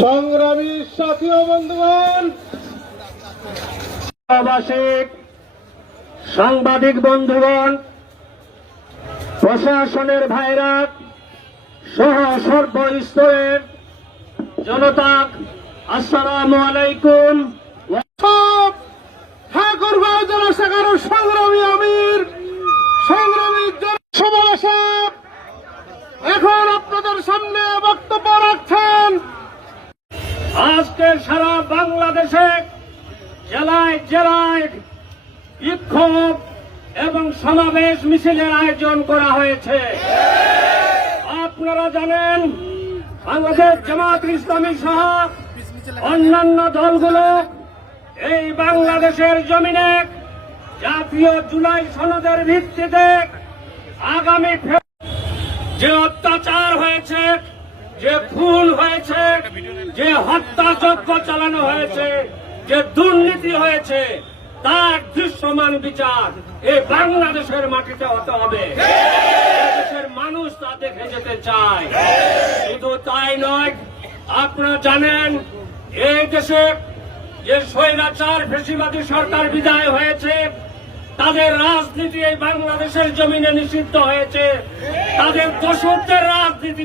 সংগ্রামী সাথী বন্ধুগণ আবাসিক সাংবাদিক বন্ধুগণ, প্রশাসনের ভাইরা সহ সর্বস্তরের জনতা, আসসালামু আলাইকুম। ঠাকুরগাঁও জেলা সংগ্রামী আমির, সংগ্রামী এখন আপনাদের সামনে বক্তব্য রাখছেন আজকে সারা বাংলাদেশে জেলায় জেলায় বিক্ষোভ এবং সমাবেশ মিছিলের আয়োজন করা হয়েছে। আপনারা জানেন, বাংলাদেশ জামাত ইসলামী সহ অন্যান্য দলগুলো এই বাংলাদেশের জমিনে জাতীয় জুলাই সনদের ভিত্তিতে আগামী যে অত্যাচার হয়েছে যে খুন হয়েছে, যে হত্যাযজ্ঞ চালানো হয়েছে, যে দুর্নীতি হয়েছে, তার দৃশ্যমান বিচার এই বাংলাদেশের মাটিতে হতে হবে। দেশের মানুষ তা দেখে যেতে চায়। শুধু তাই নয়, আপনারা জানেন, এই দেশে যে স্বৈরাচার, ফেসিবাদী সরকার বিদায় হয়েছে, তাদের রাজনীতি এই বাংলাদেশের জমিনে নিষিদ্ধ হয়েছে। তাদের দোষকদের রাজনীতি